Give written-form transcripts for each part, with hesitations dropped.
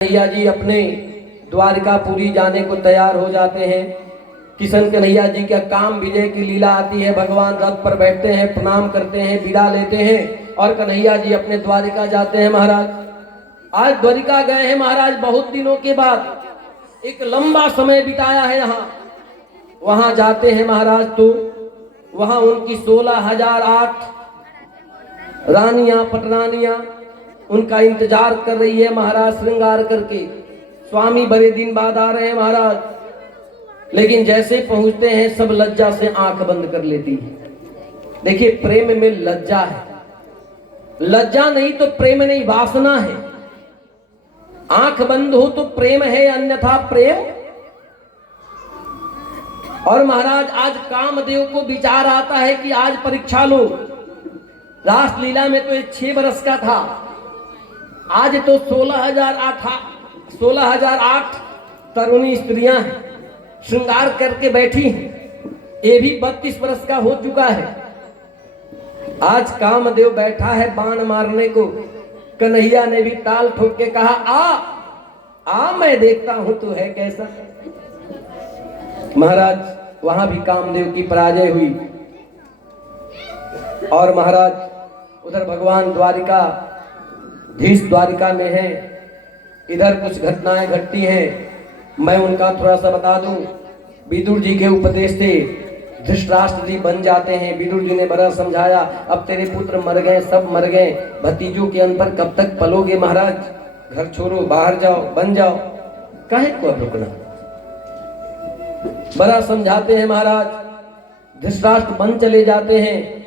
कन्हैया जी अपने द्वारकापुरी जाने को तैयार हो जाते हैं। किशन कन्हैया जी का काम विजय की लीला आती है। भगवान रथ पर बैठते हैं, प्रणाम करते हैं, विदा लेते हैं और कन्हैया जी अपने द्वारिका जाते हैं। महाराज आज द्वारिका गए हैं महाराज, बहुत दिनों के बाद एक लंबा समय बिताया है यहाँ। वहां जाते हैं महाराज तो वहां उनकी 16,008 रानियां पटरानियां उनका इंतजार कर रही है महाराज, श्रृंगार करके। स्वामी बड़े दिन बाद आ रहे हैं महाराज, लेकिन जैसे पहुंचते हैं सब लज्जा से आंख बंद कर लेती है। देखिए प्रेम में लज्जा है, लज्जा नहीं तो प्रेम नहीं, वासना है। आंख बंद हो तो प्रेम है, अन्यथा प्रेम। और महाराज आज कामदेव को विचार आता है कि आज परीक्षा लो। रासलीला में तो ये 6 बरस का था, आज तो 16,008 तरुणी स्त्रियां हैं, श्रृंगार करके बैठी हैं। ये भी 32 बरस का हो चुका है। आज कामदेव बैठा है बाण मारने को। कन्हैया ने भी ताल ठोक के कहा, आ मैं देखता हूं तू है कैसा। महाराज वहां भी कामदेव की पराजय हुई। और महाराज उधर भगवान द्वारिका में है। इधर कुछ घटनाएं घटती हैं, मैं उनका थोड़ा सा बता दूं। विदुर जी के उपदेश से धृतराष्ट्र जी बन जाते हैं। विदुर जी ने बड़ा समझाया, अब तेरे पुत्र मर गए, सब मर गए, भतीजों के अंतर कब तक पलोगे महाराज, घर छोड़ो, बाहर जाओ, बन जाओ, काहे को अब रुकना। बड़ा समझाते हैं महाराज। धृतराष्ट्र बन चले जाते हैं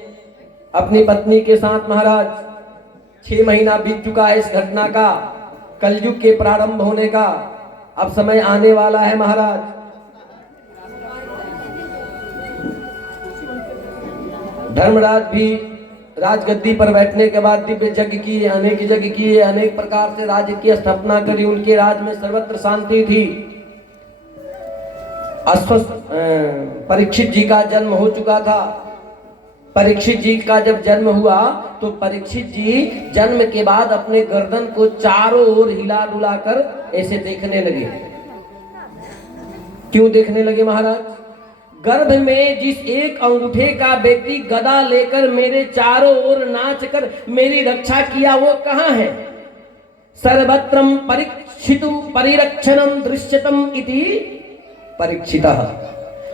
अपनी पत्नी के साथ। महाराज 6 महीना बीत चुका है इस घटना का, कलयुग के प्रारंभ होने का। अब समय आने वाला है महाराज। धर्मराज भी राजगद्दी पर बैठने के बाद दिव्य यज्ञ किए, अनेक यज्ञ किए, अनेक प्रकार से राज्य की स्थापना करी। उनके राज में सर्वत्र शांति थी। परीक्षित जी का जन्म हो चुका था। परीक्षित जी का जब जन्म हुआ तो परीक्षित जी जन्म के बाद अपने गर्दन को चारों ओर हिला डुला कर ऐसे देखने लगे। क्यों देखने लगे महाराज? गर्भ में जिस एक अंगूठे का व्यक्ति गदा लेकर मेरे चारों ओर नाच कर मेरी रक्षा किया वो कहां है? सर्वत्रम परीक्षितु परिरक्षणम दृश्यतम इति परीक्षितः।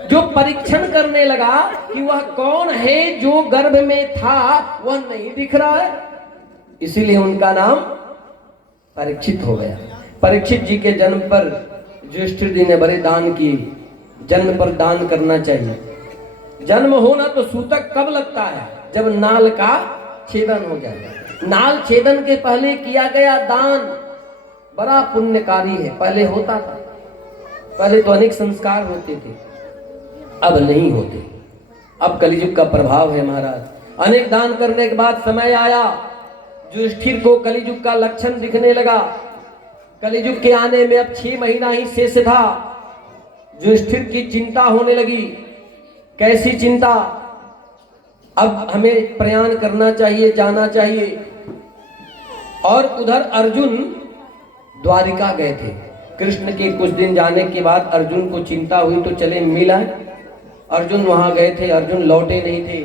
जो परीक्षण करने लगा कि वह कौन है जो गर्भ में था, वह नहीं दिख रहा है, इसीलिए उनका नाम परीक्षित हो गया। परीक्षित जी के जन्म पर युधिष्ठिर जी ने बड़े दान किए। जन्म पर दान करना चाहिए। जन्म होना तो सूतक कब लगता है? जब नाल का छेदन हो जाए। नाल छेदन के पहले किया गया दान बड़ा पुण्यकारी है। पहले होता था, पहले तो अनेक संस्कार होते थे, अब नहीं होते। अब कलियुग का प्रभाव है महाराज। अनेक दान करने के बाद समय आया, युधिष्ठिर को कलियुग का लक्षण दिखने लगा। कलियुग के आने में अब 6 महीना ही शेष था। युधिष्ठिर की चिंता होने लगी। कैसी चिंता? अब हमें प्रयाण करना चाहिए, जाना चाहिए। और उधर अर्जुन द्वारिका गए थे। कृष्ण के कुछ दिन जाने के बाद अर्जुन को चिंता हुई तो चले मिला। अर्जुन वहां गए थे, अर्जुन लौटे नहीं थे।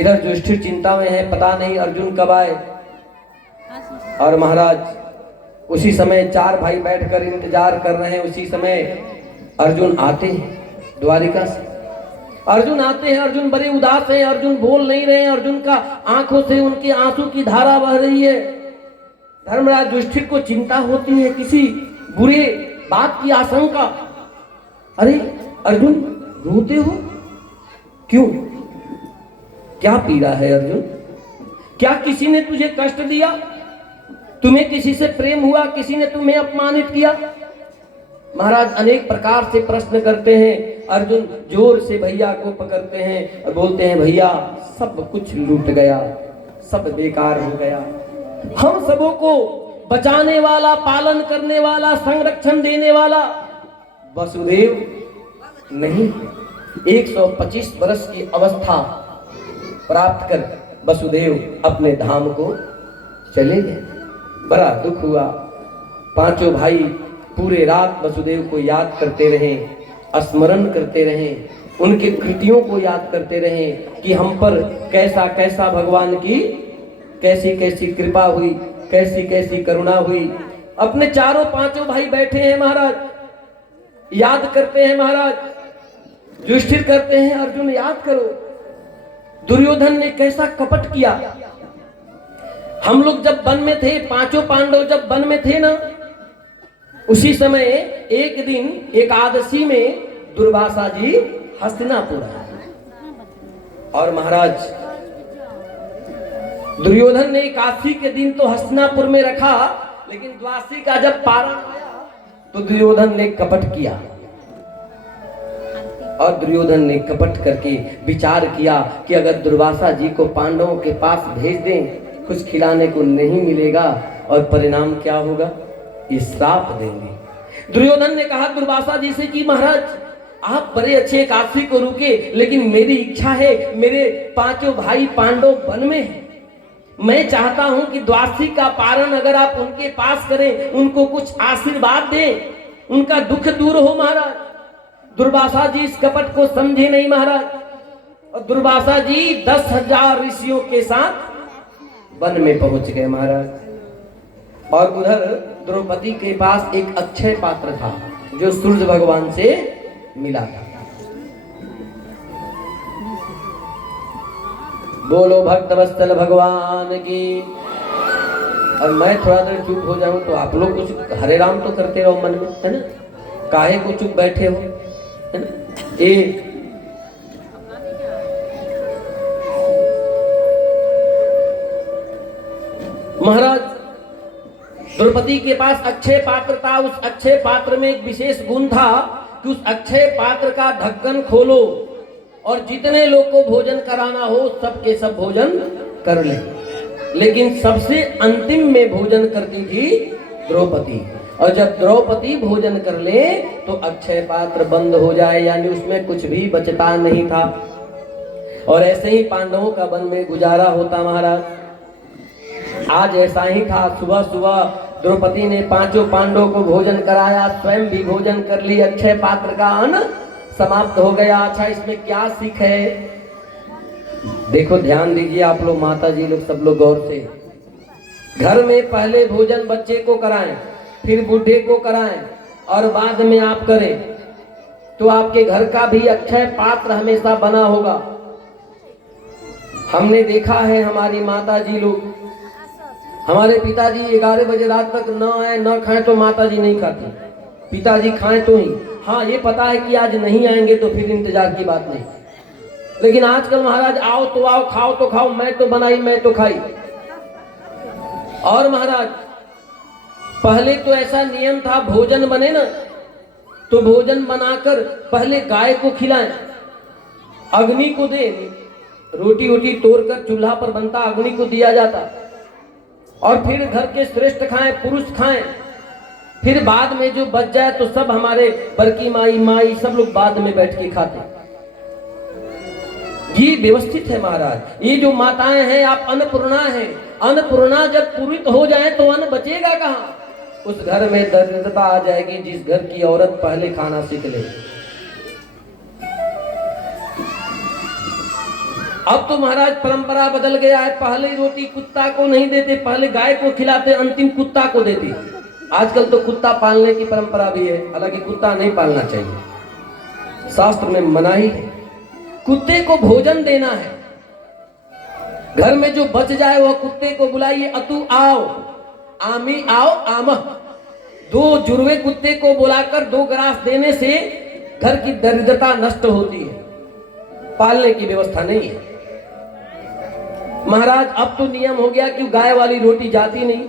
इधर युधिष्ठिर चिंता में है, पता नहीं अर्जुन कब आए। और महाराज उसी समय 4 भाई बैठकर इंतजार कर रहे हैं। उसी समय अर्जुन आते हैं द्वारिका से। अर्जुन आते हैं, अर्जुन बड़े उदास हैं, अर्जुन बोल नहीं रहे हैं। अर्जुन का आंखों से उनके आंसू की धारा बह रही है। धर्मराज युधिष्ठिर को चिंता होती है, किसी बुरे बात की आशंका। अरे अर्जुन रोते हो क्यों? क्या पीड़ा है अर्जुन? क्या किसी ने तुझे कष्ट दिया? तुम्हें किसी से प्रेम हुआ? किसी ने तुम्हें अपमानित किया? महाराज अनेक प्रकार से प्रश्न करते हैं। अर्जुन जोर से भैया को पकड़ते हैं और बोलते हैं, भैया सब कुछ लूट गया, सब बेकार हो गया। हम सबों को बचाने वाला, पालन करने वाला, संरक्षण देने वाला वसुदेव नहीं। 125 वर्ष की अवस्था प्राप्त कर वसुदेव अपने धाम को चले गए। बड़ा दुख हुआ। पांचों भाई पूरे रात वसुदेव को याद करते रहे, स्मरण करते रहे, उनके कृतियों को याद करते रहे कि हम पर कैसा कैसा भगवान की कैसी कैसी कृपा हुई, कैसी कैसी करुणा हुई। अपने चारों पांचों भाई बैठे हैं महाराज, याद करते हैं महाराज। युधिष्ठिर करते हैं अर्जुन याद करो दुर्योधन ने कैसा कपट किया। हम लोग जब वन में थे, पांचों पांडव जब वन में थे ना, उसी समय एक दिन एकादशी में दुर्वासा जी हस्तिनापुर आए और महाराज दुर्योधन ने एकादशी के दिन तो हस्तिनापुर में रखा, लेकिन द्वादशी का जब पारण आया तो दुर्योधन ने कपट किया। और दुर्योधन ने कपट करके विचार किया कि अगर दुर्वासा जी को पांडवों के पास भेज दें, कुछ खिलाने को नहीं मिलेगा और परिणाम क्या होगा, ये श्राप देंगे। दुर्योधन ने कहा दुर्वासा जी से कि महाराज आप बड़े अच्छे एकादशी को रुके, लेकिन मेरी इच्छा है, मेरे पांचों भाई पांडव वन में हैं, मैं चाहता हूं कि द्वादशी का पारण अगर आप उनके पास करें, उनको कुछ आशीर्वाद दें, उनका दुख दूर हो महाराज। दुर्वासा जी इस कपट को समझे नहीं महाराज, और दुर्वासा जी 10,000 ऋषियों के साथ वन में पहुंच गए महाराज। और उधर द्रौपदी के पास एक अक्षय पात्र था जो सूर्य भगवान से मिला था। बोलो भक्तवत्सल भगवान की। और मैं थोड़ा देर चुप हो जाऊं तो आप लोग कुछ हरे राम तो करते रहो मन में, है ना, काहे को चुप बैठे हो, है ना। एक महाराज द्रौपदी के पास अक्षय पात्र था। उस अक्षय पात्र में एक विशेष गुण था कि उस अक्षय पात्र का ढक्कन खोलो और जितने लोग को भोजन कराना हो सबके सब भोजन कर ले। लेकिन सबसे अंतिम में भोजन करती थी द्रौपदी, और जब द्रौपदी भोजन कर ले तो अक्षय पात्र बंद हो जाए, यानी उसमें कुछ भी बचता नहीं था। और ऐसे ही पांडवों का वन में गुजारा होता महाराज। आज ऐसा ही था, सुबह सुबह द्रौपदी ने पांचों पांडवों को भोजन कराया, स्वयं भी भोजन कर ली, अक्षय पात्र का अन्न समाप्त हो गया। अच्छा, इसमें क्या सीख है, देखो ध्यान दीजिए आप लोग, माता जी लोग सब लोग गौर से। घर में पहले भोजन बच्चे को कराएं, फिर बूढ़े को कराएं और बाद में आप करें, तो आपके घर का भी अक्षय पात्र हमेशा बना होगा। हमने देखा है हमारी माता जी लोग, हमारे पिताजी 11 बजे रात तक न आए न खाएं तो माताजी नहीं खाती, पिताजी खाएं तो ही। हाँ, ये पता है कि आज नहीं आएंगे तो फिर इंतजार की बात नहीं। लेकिन आजकल महाराज आओ तो आओ, खाओ तो खाओ, मैं तो बनाई मैं तो खाई। और महाराज पहले तो ऐसा नियम था, भोजन बने ना तो भोजन बनाकर पहले गाय को खिलाएं, अग्नि को दे, रोटी वोटी तोड़कर चूल्हा पर बनता, अग्नि को दिया जाता, और फिर घर के श्रेष्ठ खाएं, पुरुष खाएं, फिर बाद में जो बच जाए तो सब हमारे बड़की माई माई सब लोग बाद में बैठ के खाते। ये व्यवस्थित है महाराज। ये जो माताएं हैं, आप अन्नपूर्णा हैं, अन्नपूर्णा जब पूरित हो जाए तो अन्न बचेगा कहाँ, उस घर में दरिद्रता आ जाएगी जिस घर की औरत पहले खाना सीख ले। अब तो महाराज परंपरा बदल गया है, पहले रोटी कुत्ता को नहीं देते, पहले गाय को खिलाते, अंतिम कुत्ता को देते। आजकल तो कुत्ता पालने की परंपरा भी है, हालांकि कुत्ता नहीं पालना चाहिए, शास्त्र में मनाही है। कुत्ते को भोजन देना है, घर में जो बच जाए वह कुत्ते को बुलाइए, अतु आओ, आमी आओ, आमह। 2 जुड़वे कुत्ते को बुलाकर 2 ग्रास देने से घर की दरिद्रता नष्ट होती है, पालने की व्यवस्था नहीं है महाराज। अब तो नियम हो गया कि गाय वाली रोटी जाती नहीं,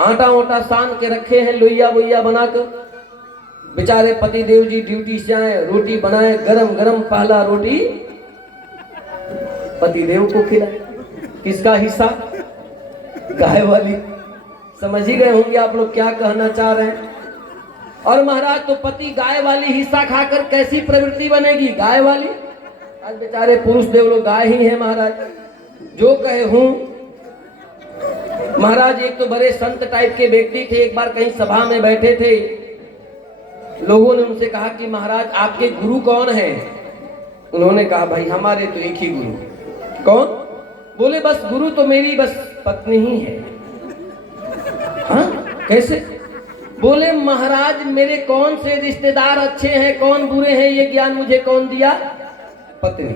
आटा ओटा सान के रखे हैं लोहिया वोहिया बनाकर, बेचारे पति देव जी ड्यूटी से आए, रोटी बनाए, गरम गरम पहला रोटी पति देव को खिलाए। किसका हिस्सा, गाय वाली। समझ ही गए होंगे आप लोग क्या कहना चाह रहे हैं। और महाराज तो पति गाय वाली हिस्सा खाकर कैसी प्रवृत्ति बनेगी, गाय वाली। आज बेचारे पुरुष देव लोग गाय ही है महाराज, जो कहे हूं। महाराज एक तो बड़े संत टाइप के व्यक्ति थे। एक बार कहीं सभा में बैठे थे, लोगों ने उनसे कहा कि महाराज आपके गुरु कौन है? उन्होंने कहा भाई हमारे तो एक ही गुरु। कौन? बोले बस गुरु तो मेरी बस पत्नी ही है। हाँ कैसे? बोले महाराज मेरे कौन से रिश्तेदार अच्छे हैं कौन बुरे हैं ये ज्ञान मुझे कौन दिया? पत्नी।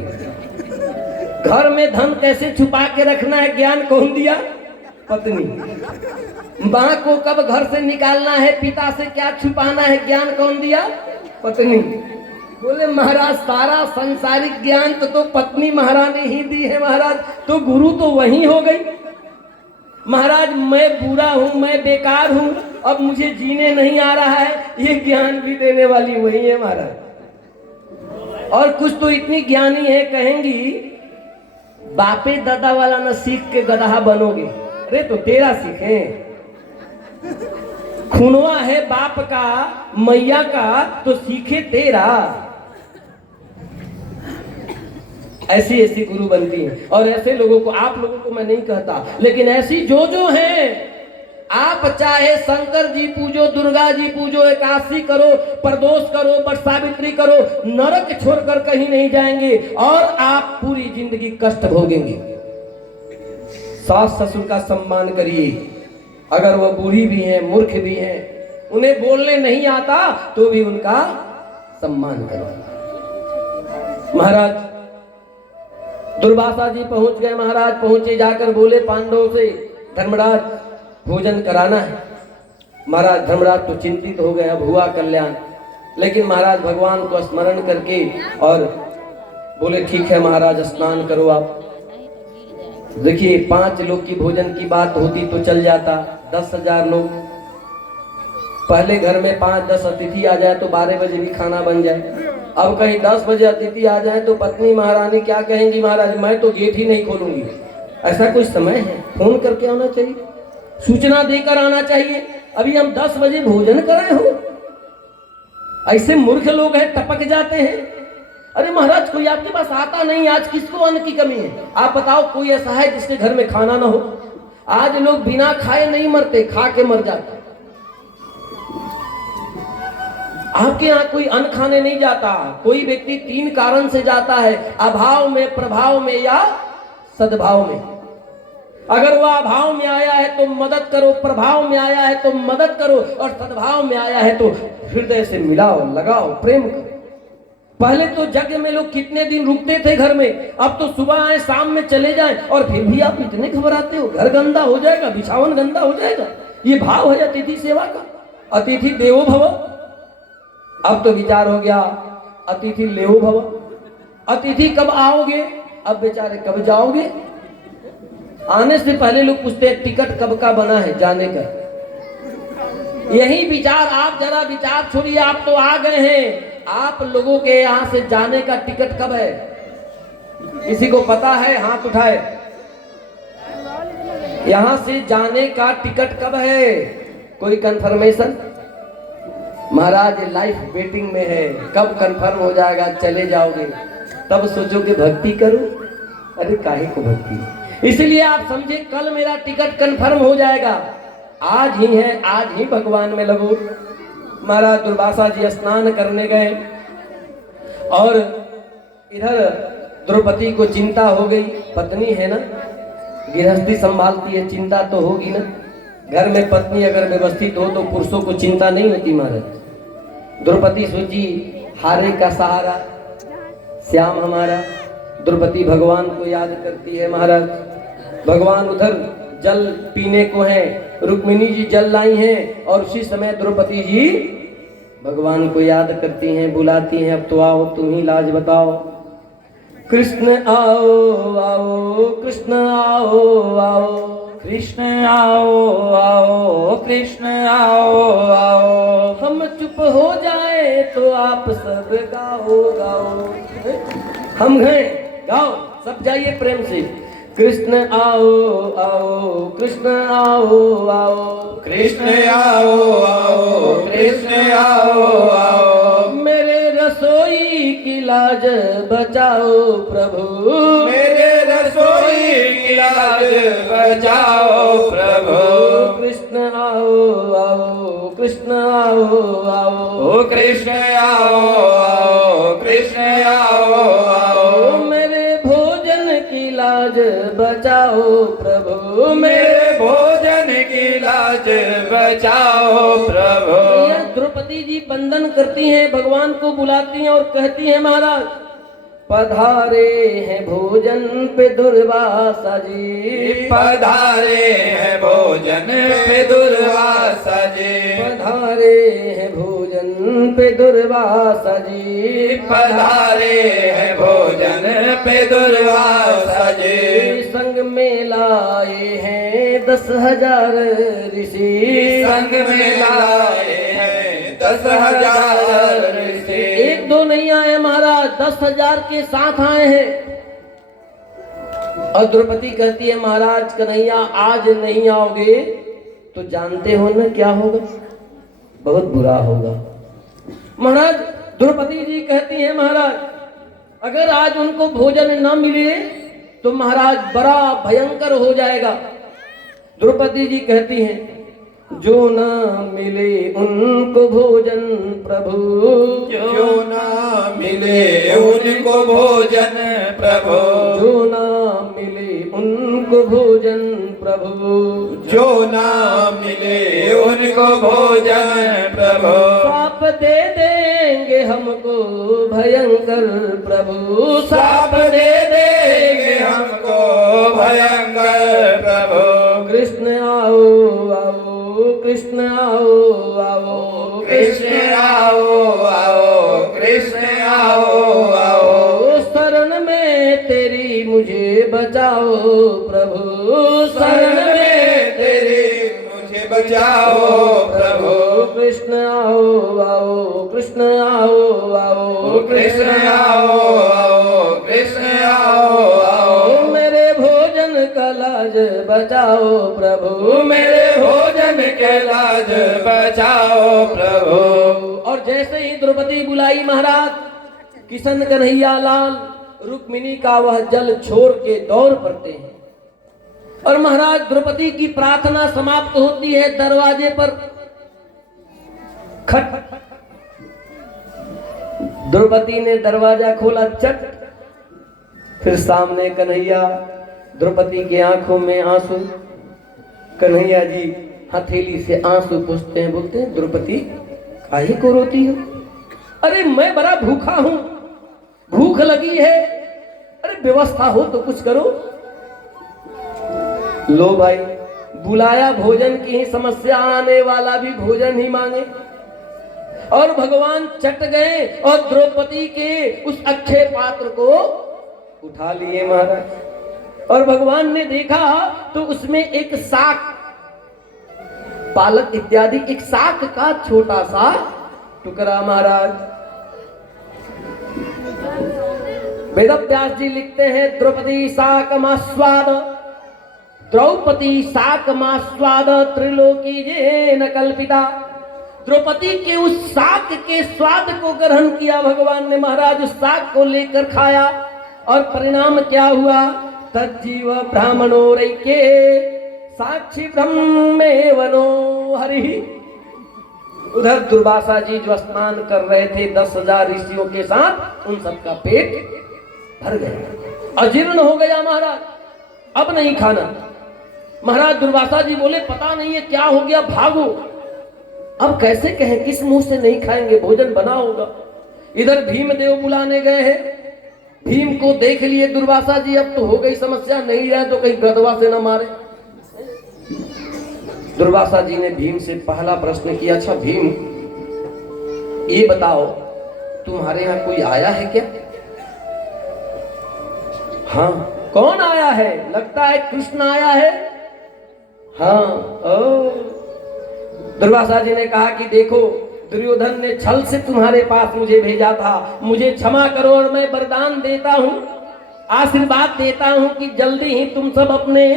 घर में धन कैसे छुपा के रखना है ज्ञान कौन दिया? पत्नी। मां को कब घर से निकालना है, पिता से क्या छुपाना है ज्ञान कौन दिया? पत्नी। बोले महाराज सारा संसारिक ज्ञान तो पत्नी महारानी ही दी है महाराज, तो गुरु तो वही हो गई। महाराज मैं बुरा हूं, मैं बेकार हूं, अब मुझे जीने नहीं आ रहा है, ये ज्ञान भी देने वाली वही है महाराज। और कुछ तो इतनी ज्ञानी है कहेंगी बापे दादा वाला न सीख के गधा बनोगे। अरे तो तेरा सीखे, खूनवा है बाप का मैया का तो सीखे तेरा। ऐसी ऐसी गुरु बनती है। और ऐसे लोगों को, आप लोगों को मैं नहीं कहता, लेकिन ऐसी जो हैं, आप चाहे शंकर जी पूजो, दुर्गा जी पूजो, एकादशी करो, प्रदोष करो, बट सावित्री करो, नरक छोड़कर कहीं नहीं जाएंगे और आप पूरी जिंदगी कष्ट भोगेंगे। सास ससुर का सम्मान करिए, अगर वह बूढ़ी भी हैं, मूर्ख भी हैं, उन्हें बोलने नहीं आता तो भी उनका सम्मान करो। महाराज दुर्वासा जी पहुंच गए। महाराज पहुंचे, जाकर बोले पांडवों से धर्मराज भोजन कराना है। महाराज धर्मराज तो चिंतित हो गए, अब हुआ कल्याण। लेकिन महाराज भगवान को स्मरण करके और बोले ठीक है महाराज स्नान करो आप। देखिए 5 लोग की भोजन की बात होती तो चल जाता, 10,000 लोग पहले घर में 5-10 अतिथि आ जाए तो 12 बजे भी खाना बन जाए। अब कहीं 10 बजे अतिथि आ जाए तो पत्नी महारानी क्या कहेंगी? महाराज मैं तो गेट ही नहीं खोलूंगी। ऐसा कोई समय है? फोन करके आना चाहिए, सूचना देकर आना चाहिए, अभी हम 10 बजे भोजन कराए हो। ऐसे मूर्ख लोग हैं, टपक जाते हैं। अरे महाराज कोई आपके पास आता नहीं, आज किसको अन्न की कमी है? आप बताओ कोई ऐसा है जिसके घर में खाना ना हो? आज लोग बिना खाए नहीं मरते, खा के मर जाते। आपके यहाँ कोई अन्न खाने नहीं जाता। कोई व्यक्ति 3 कारण से जाता है, अभाव में, प्रभाव में या सद्भाव में। अगर वह अभाव में आया है तो मदद करो, प्रभाव में आया है तो मदद करो, और सद्भाव में आया है तो हृदय से मिलाओ, लगाओ, प्रेम करो। पहले तो यज्ञ में लोग कितने दिन रुकते थे घर में, अब तो सुबह आए शाम में चले जाएं, और फिर भी आप इतने घबराते हो। घर गंदा हो जाएगा, बिछावन गंदा हो जाएगा। ये भाव है अतिथि सेवा का। अतिथि देवो भव। अब तो विचार हो गया अतिथि लेवो भव। अतिथि कब आओगे, अब बेचारे कब जाओगे। आने से पहले लोग पूछते हैं टिकट कब का बना है जाने का। यही विचार, आप जरा विचार छोड़िए, आप तो आ गए हैं, आप लोगों के यहाँ से जाने का टिकट कब है? किसी को पता है? हाथ उठाए। यहाँ से जाने का टिकट कब है? कोई कंफर्मेशन? महाराज लाइफ वेटिंग में है, कब कंफर्म हो जाएगा चले जाओगे, तब सोचोगे भक्ति करूं। अरे काहे को भक्ति? इसलिए आप समझे कल मेरा टिकट कंफर्म हो जाएगा, आज ही है, आज ही भगवान में लगो। महाराज दुर्वासा जी स्नान करने गए और इधर द्रौपदी को चिंता हो गई। पत्नी है ना, गृहस्थी संभालती है, चिंता तो होगी ना। घर में पत्नी अगर व्यवस्थित हो तो पुरुषों को चिंता नहीं होती। महाराज द्रौपदी सोची हारे का सहारा श्याम हमारा। द्रौपदी भगवान को याद करती है। महाराज भगवान उधर जल पीने को है, रुक्मिणी जी जल लाई हैं, और उसी समय द्रौपदी जी भगवान को याद करती हैं, बुलाती हैं, अब तो आओ तुम ही लाज बताओ। कृष्ण आओ आओ, कृष्ण आओ आओ, कृष्ण आओ आओ, कृष्ण आओ आओ। हम चुप हो जाए तो आप सब गाओ गाओ। हम गए, गाओ सब, जाइए प्रेम से। कृष्ण आओ आओ, कृष्ण आओ आओ, कृष्ण आओ आओ, कृष्ण आओ आओ। मेरे रसोई की लाज बचाओ प्रभु, मेरे रसोई की लाज बचाओ प्रभु। कृष्ण आओ आओ कृष्ण आओ आओ ओ कृष्ण आओ आओ कृष्ण आओ आओ। मेरे भोजन की लाज बचाओ प्रभु मेरे भोजन की लाज बचाओ प्रभु। यह द्रौपदी जी बंदन करती हैं, भगवान को बुलाती हैं और कहती हैं महाराज पधारे हैं भोजन पे दुर्वासा जी। पधारे हैं भोजन पे दुर्वासा जी। पधारे हैं भोजन पे दुर्वासा जी। पधारे हैं भोजन पे दुर्वासा जी। संग में लाए हैं 10,000 ऋषि। संग में लाए हैं 10,000 ऋषि। एक दो नहीं आए महाराज, 10,000 के साथ आए हैं। और द्रौपदी कहती है महाराज कन्हैया आज नहीं आओगे तो जानते हो ना क्या होगा, बहुत बुरा होगा। महाराज द्रौपदी जी कहती है महाराज अगर आज उनको भोजन न मिले तो महाराज बड़ा भयंकर हो जाएगा। द्रौपदी जी कहती हैं जो न मिले उनको भोजन प्रभु। जो न मिले उनको भोजन प्रभु। जो न मिले उनको भोजन प्रभु। जो न मिले उनको भोजन प्रभु। साप दे देंगे हमको भयंकर प्रभु। साप दे देंगे हमको भयंकर प्रभु। कृष्ण आओ आओ कृष्ण आओ आओ कृष्ण आओ आओ कृष्ण आओ आओ। शरण में तेरी मुझे बचाओ प्रभु। शरण में तेरी मुझे बचाओ प्रभु। कृष्ण आओ आओ कृष्ण आओ आओ कृष्ण आओ आओ कृष्ण आओ आओ। मेरे भोजन का लाज बचाओ प्रभु। मेरे भोजन के लाज बचाओ प्रभु। और जैसे ही द्रौपदी बुलाई महाराज किशन कन्हैया लाल रुक्मिणी का वह जल छोड़ के दौड़ पड़ते हैं। और महाराज द्रौपदी की प्रार्थना समाप्त होती है, दरवाजे पर खट। द्रौपदी ने दरवाजा खोला चट, फिर सामने कन्हैया, द्रौपदी की आंखों में आंसू। कन्हैया जी हथेली से आंसू पूछते हैं, बोलते हैं द्रौपदी काहे को रोती हो? अरे मैं बड़ा भूखा हूं, भूख लगी है, अरे व्यवस्था हो तो कुछ करो। लो भाई बुलाया भोजन की ही समस्या, आने वाला भी भोजन ही मांगे। और भगवान चट गए और द्रौपदी के उस अक्षय पात्र को उठा लिए महाराज। और भगवान ने देखा तो उसमें एक साग, पालक इत्यादि एक साग का छोटा सा टुकड़ा महाराज। वेदव्यास जी लिखते हैं द्रौपदी साकमास्वाद, द्रौपदी साकमास्वाद त्रिलोकी जेन कल्पिता। द्रौपदी के उस साग के स्वाद को ग्रहण किया भगवान ने महाराज, उस साग को लेकर खाया और परिणाम क्या हुआ? तज्जीव ब्राह्मणो रैके साक्षी ब्रह्मेव नो हरि। उधर दुर्वासा जी जो स्नान कर रहे थे 10,000 ऋषियों के साथ, उन सबका पेट भर गया, अजीर्ण हो गया महाराज, अब नहीं खाना। महाराज दुर्वासा जी बोले पता नहीं है क्या हो गया, भागो। अब कैसे कहें, किस मुंह से नहीं खाएंगे, भोजन बना होगा। इधर भीमदेव बुलाने गए हैं, भीम को देख लिए दुर्वासा जी, अब तो हो गई समस्या, नहीं रहे तो कहीं गदवा से न मारे। दुर्वासा जी ने भीम से पहला प्रश्न किया, अच्छा भीम ये बताओ तुम्हारे यहाँ कोई आया है क्या? हाँ। कौन आया है? लगता है कृष्ण आया है। हाँ। ओ दुर्वासा जी ने कहा कि देखो दुर्योधन ने छल से तुम्हारे पास मुझे भेजा था, मुझे क्षमा करो और मैं वरदान देता हूँ, आशीर्वाद देता हूँ कि जल्दी ही तुम सब अपने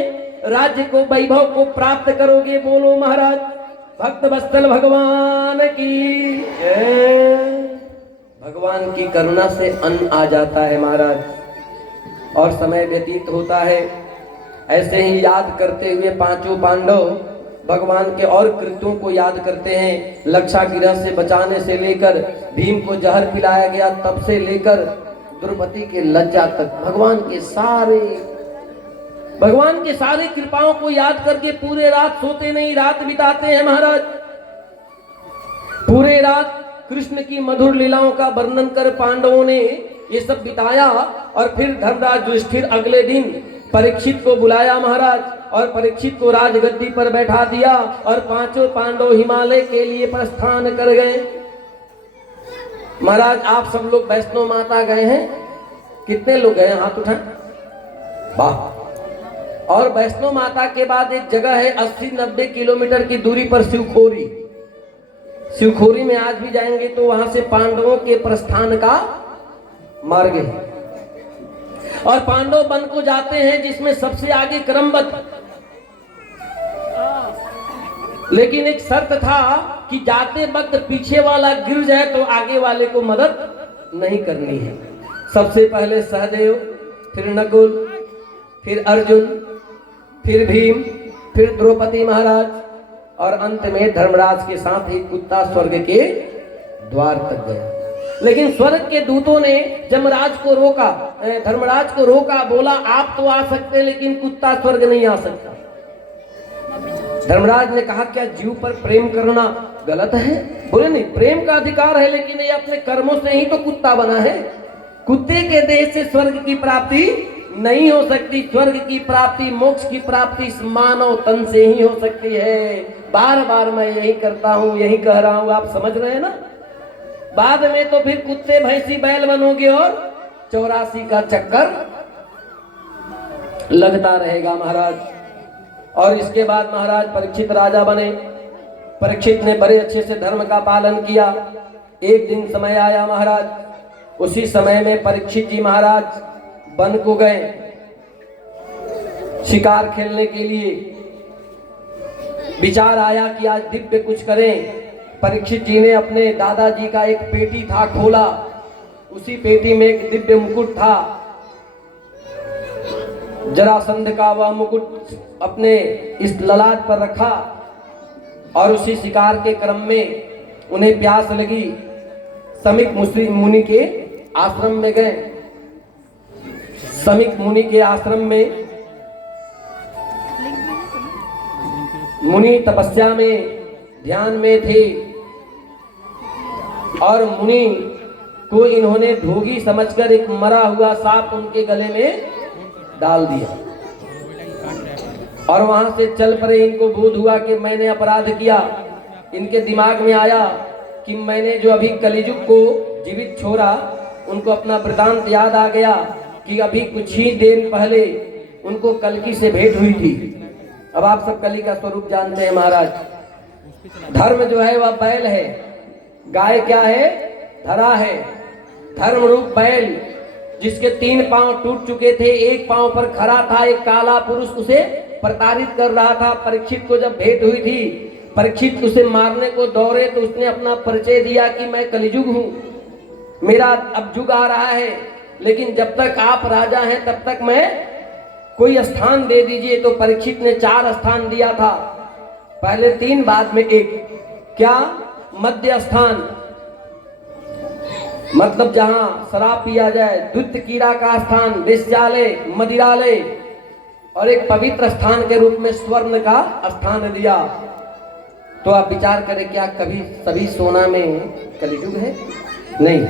राज्य को, वैभव को प्राप्त करोगे। बोलो महाराज भक्त वत्सल भगवान की जय। भगवान की करुणा से अन्न आ जाता है महाराज, और समय व्यतीत होता है। ऐसे ही याद करते हुए पांचों पांडव भगवान के और कृत्यों को याद करते हैं। लक्षागृह से बचाने से लेकर भीम को जहर पिलाया गया तब से लेकर द्रौपदी के लज्जा तक भगवान के सारे कृपाओं को याद करके पूरे रात सोते नहीं, रात बिताते हैं महाराज। पूरे रात कृष्ण की मधुर लीलाओं का वर्णन कर पांडवों ने ये सब बिताया। और फिर धर्मराज युधिष्ठिर अगले दिन परीक्षित को बुलाया महाराज, और परीक्षित को राजगद्दी पर बैठा दिया और पांचों पांडव हिमालय के लिए प्रस्थान कर गए। महाराज आप सब लोग वैष्णो माता गए हैं? कितने लोग गए? हाथ उठाएं। वाह। और वैष्णो माता के बाद एक जगह है 80-90 किलोमीटर की दूरी पर शिवखोरी। शिवखोरी में आज भी जाएंगे तो वहां से पांडवों के प्रस्थान का मार्ग है। और पांडव वन को जाते हैं जिसमें सबसे आगे क्रमबद्ध, लेकिन एक शर्त था कि जाते वक्त पीछे वाला गिर जाए तो आगे वाले को मदद नहीं करनी है। सबसे पहले सहदेव, फिर नकुल, फिर अर्जुन, फिर भीम, फिर द्रौपदी महाराज, और अंत में धर्मराज के साथ एक कुत्ता स्वर्ग के द्वार तक गया। लेकिन स्वर्ग के दूतों ने धर्मराज को रोका, बोला आप तो आ सकते लेकिन कुत्ता स्वर्ग नहीं आ सकता। धर्मराज ने कहा क्या जीव पर प्रेम करना गलत है? बोले नहीं, प्रेम का अधिकार है, लेकिन ये अपने कर्मों से ही तो कुत्ता बना है। कुत्ते के देह से स्वर्ग की प्राप्ति नहीं हो सकती। स्वर्ग की प्राप्ति, मोक्ष की प्राप्ति इस मानव तन से ही हो सकती है। बार बार मैं यही करता हूं, यही कह रहा हूं, आप समझ रहे हैं ना। बाद में तो फिर कुत्ते भैंसी बैल बनोगे और 84 का चक्कर लगता रहेगा महाराज। और इसके बाद महाराज परीक्षित राजा बने। परीक्षित ने बड़े अच्छे से धर्म का पालन किया। एक दिन समय आया महाराज, उसी समय में परीक्षित जी महाराज वन को गए शिकार खेलने के लिए। विचार आया कि आज दिव्य कुछ करें। परीक्षित जी ने अपने दादाजी का एक पेटी था खोला, उसी पेटी में एक दिव्य मुकुट था। जरासंध का वह मुकुट अपने इस ललाट पर रखा, और उसी शिकार के क्रम में उन्हें प्यास लगी। समीक मुनि के आश्रम में गए। समीक मुनि के आश्रम में मुनि तपस्या में ध्यान में थे, और मुनि को इन्होंने ढोगी समझकर एक मरा हुआ सांप उनके गले में डाल दिया। और वहां से चल पड़े। इनको बोध हुआ कि मैंने अपराध किया। इनके दिमाग में आया कि मैंने जो अभी कलिजुग को जीवित छोड़ा, उनको अपना वृतांत याद आ गया कि अभी कुछ ही देर पहले उनको कल्की से भेंट हुई थी। अब आप सब कली का स्वरूप जानते हैं महाराज। धर्म जो है वह बैल है, गाय क्या है? धरा है। धर्म रूप बैल जिसके 3 पांव टूट चुके थे, एक पांव पर खड़ा था, एक काला पुरुष उसे प्रताड़ित कर रहा था। परीक्षित को जब भेंट हुई थी, परीक्षित उसे मारने को दौड़े तो उसने अपना परिचय दिया कि मैं कलिजुग हूं, मेरा अब जुग आ रहा है, लेकिन जब तक आप राजा हैं तब तक मैं कोई स्थान दे दीजिए। तो परीक्षित ने 4 स्थान दिया था, पहले 3 बाद में 1। क्या? मध्य स्थान, मतलब जहां शराब पिया जाए, द्वित कीड़ा का स्थान, वेश्यालय, मदिरालय, और एक पवित्र स्थान के रूप में स्वर्ण का स्थान दिया। तो आप विचार करें, क्या कभी सभी सोना में कलिजुग है? नहीं।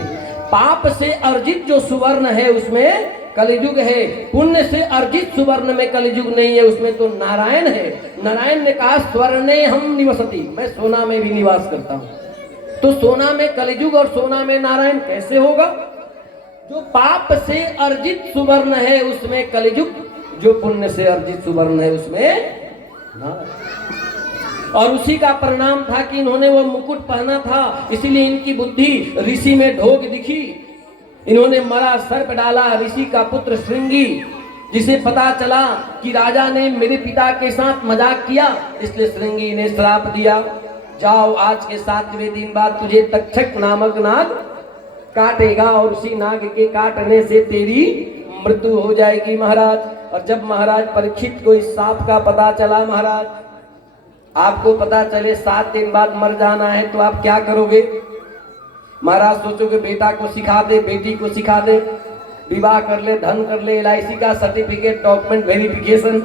पाप से अर्जित जो सुवर्ण है उसमें कलिजुग है, पुण्य से अर्जित सुवर्ण में कलिजुग नहीं है, उसमें तो नारायण है। नारायण ने कहा स्वर्णे हम निवसति, मैं सोना में भी निवास करता हूं। तो सोना में कलिजुग और सोना में नारायण कैसे होगा? जो पाप से अर्जित सुवर्ण है उसमें कलिजुग, जो पुण्य से अर्जित सुवर्ण है उसमें नारायण। और उसी का परिणाम था कि इन्होंने वो मुकुट पहना था, इसीलिए इनकी बुद्धि ऋषि में ढोक दिखी। इन्होंने मरा सर्प डाला, ऋषि का पुत्र श्रृंगी, जिसे पता चला कि राजा ने मेरे पिता के साथ मजाक किया, इसलिए श्रृंगी ने श्राप दिया, जाओ आज के 7वें दिन बाद तुझे तक्षक नामक नाग काटेगा और उसी नाग के काटने से तेरी मृत्यु हो जाएगी। महाराज और जब महाराज परीक्षित को इस सांप का पता चला, महाराज आपको पता चले 7 दिन बाद मर जाना है तो आप क्या करोगे? महाराज सोचोगे बेटा को सिखा दे, बेटी को सिखा दे, विवाह कर ले, धन कर ले, LIC का सर्टिफिकेट, डॉक्यूमेंट वेरिफिकेशन,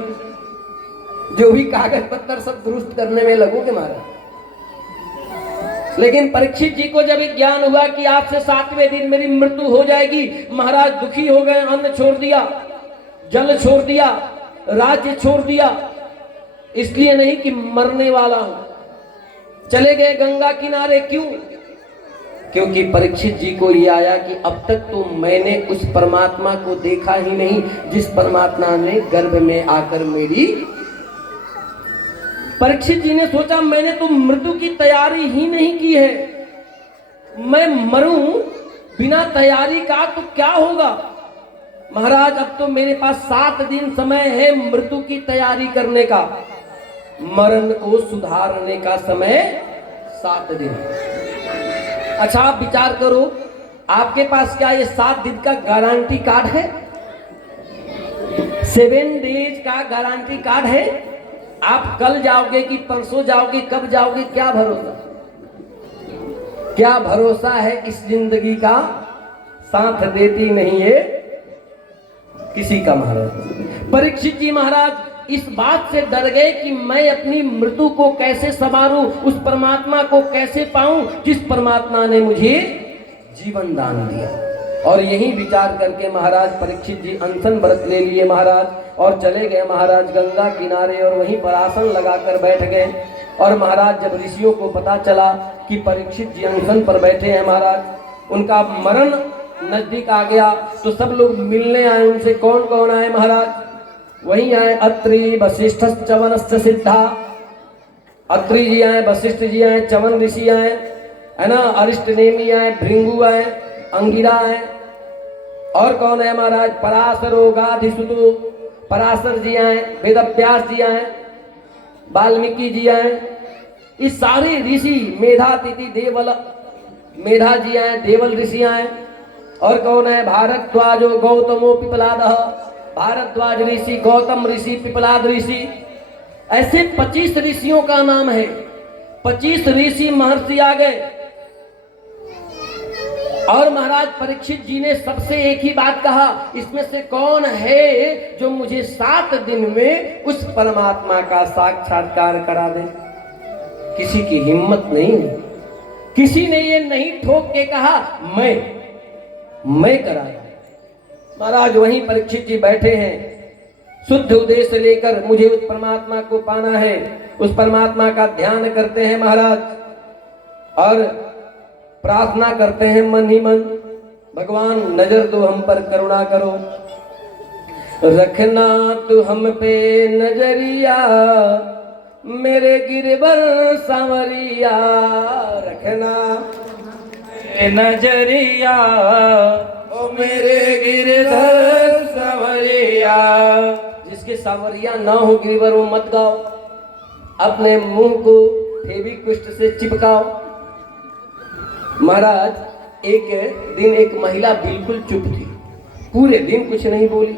जो भी कागज पत्तर सब दुरुस्त करने में लगोगे महाराज। लेकिन परीक्षित जी को जब ज्ञान हुआ कि आपसे 7वें दिन मेरी मृत्यु हो जाएगी, महाराज दुखी हो गए, अन्न छोड़ दिया, जल छोड़ दिया, राज्य छोड़ दिया, इसलिए नहीं कि मरने वाला हूं। चले गए गंगा किनारे। क्यों? क्योंकि परीक्षित जी को ये आया कि अब तक तो मैंने उस परमात्मा को देखा ही नहीं जिस परमात्मा ने गर्भ में आकर मेरी। परीक्षित जी ने सोचा मैंने तो मृत्यु की तैयारी ही नहीं की है, मैं मरूं बिना तैयारी का तो क्या होगा? महाराज अब तो मेरे पास 7 दिन समय है मृत्यु की तैयारी करने का, मरण को सुधारने का समय 7 दिन। अच्छा आप विचार करो, आपके पास क्या ये 7 दिन का गारंटी कार्ड है? 7 डेज का गारंटी कार्ड है? आप कल जाओगे कि परसों जाओगे, कब जाओगे, क्या भरोसा? क्या भरोसा है इस जिंदगी का? साथ देती नहीं है किसी का महाराज। परीक्षित जी महाराज इस बात से डर गए कि मैं अपनी मृत्यु को कैसे संवारूं, उस परमात्मा को कैसे पाऊं जिस परमात्मा ने मुझे जीवन दान दिया। और यही विचार करके महाराज परीक्षित जी अनशन व्रत ले लिए महाराज, और चले गए महाराज गंगा किनारे, और वहीं पर आसन लगाकर बैठ गए। और महाराज जब ऋषियों को पता चला कि परीक्षित जी अनशन पर बैठे हैं महाराज, उनका मरण नजदीक आ गया, तो सब लोग मिलने आए उनसे। कौन कौन आए महाराज? वहीं आए अत्रि वशिष्ठ च्यवनश्च सिद्धा। अत्रि जी आए, वशिष्ठ जी आए, च्यवन ऋषि आए, है ना, अरिष्टनेमी आए, भृंगु आए, अंगिरा आए, और कौन है महाराज? पराशरो गाधिसुतो, पराशर जी आए, वेदव्यास जी आए, वाल्मीकि जी आए, इस सारे ऋषि, मेधातिथि देवल, मेधा जी आए, देवल ऋषि आए, और कौन है? भारद्वाजो गौतमो पिपलाद, भारद्वाज ऋषि, गौतम ऋषि, पिपलाद ऋषि। ऐसे 25 ऋषियों का नाम है। 25 ऋषि महर्षि आ गए। और महाराज परीक्षित जी ने सबसे एक ही बात कहा, इसमें से कौन है जो मुझे 7 दिन में उस परमात्मा का साक्षात्कार करा दे? किसी की हिम्मत नहीं, किसी ने ये नहीं ठोक के कहा मैं करा। महाराज वहीं परीक्षित जी बैठे हैं, शुद्ध उद्देश्य लेकर मुझे उस परमात्मा को पाना है, उस परमात्मा का ध्यान करते हैं महाराज, और प्रार्थना करते हैं मन ही मन, भगवान नजर दो हम पर, करुणा करो, रखना तू हम पे नजरिया, मेरे गिरबर सांवरिया, रखना नजरिया ओ मेरे गिरधर सांवरिया। जिसके सांवरिया ना हो गिरवर वो मत गाओ, अपने मुंह को फेविक्विक से चिपकाओ। महाराज एक दिन एक महिला बिल्कुल चुप थी, पूरे दिन कुछ नहीं बोली।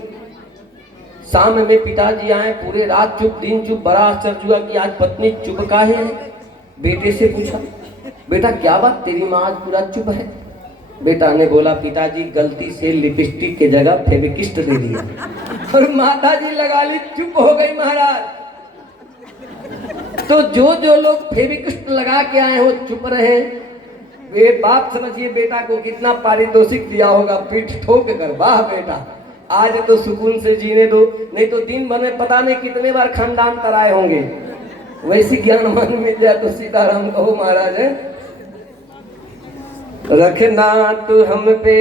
शाम में पिताजी आए, पूरे रात चुप, दिन चुप। बड़ा आश्चर्य हुआ कि आज पत्नी चुप काहे है। बेटे से पूछा, बेटा क्या बात, तेरी माँ आज पूरा चुप है? बेटा ने बोला, पिताजी गलती से लिपस्टिक के जगह फेविकिस्ट दे दिया। और माता जी लगा ली, चुप हो गई महाराज। तो जो लोग फेविकिस्ट लगा के आए हो चुप रहे। वे बाप समझिए बेटा को कितना पारितोषिक दिया होगा, पीठ ठोक कर, वाह बेटा आज तो सुकून से जीने दो, नहीं तो दिन भर में पता नहीं कितने बार खानदान तराए होंगे। वैसी ज्ञानवान मिल जाए तो सीताराम कहो महाराज, रखना तू हम पे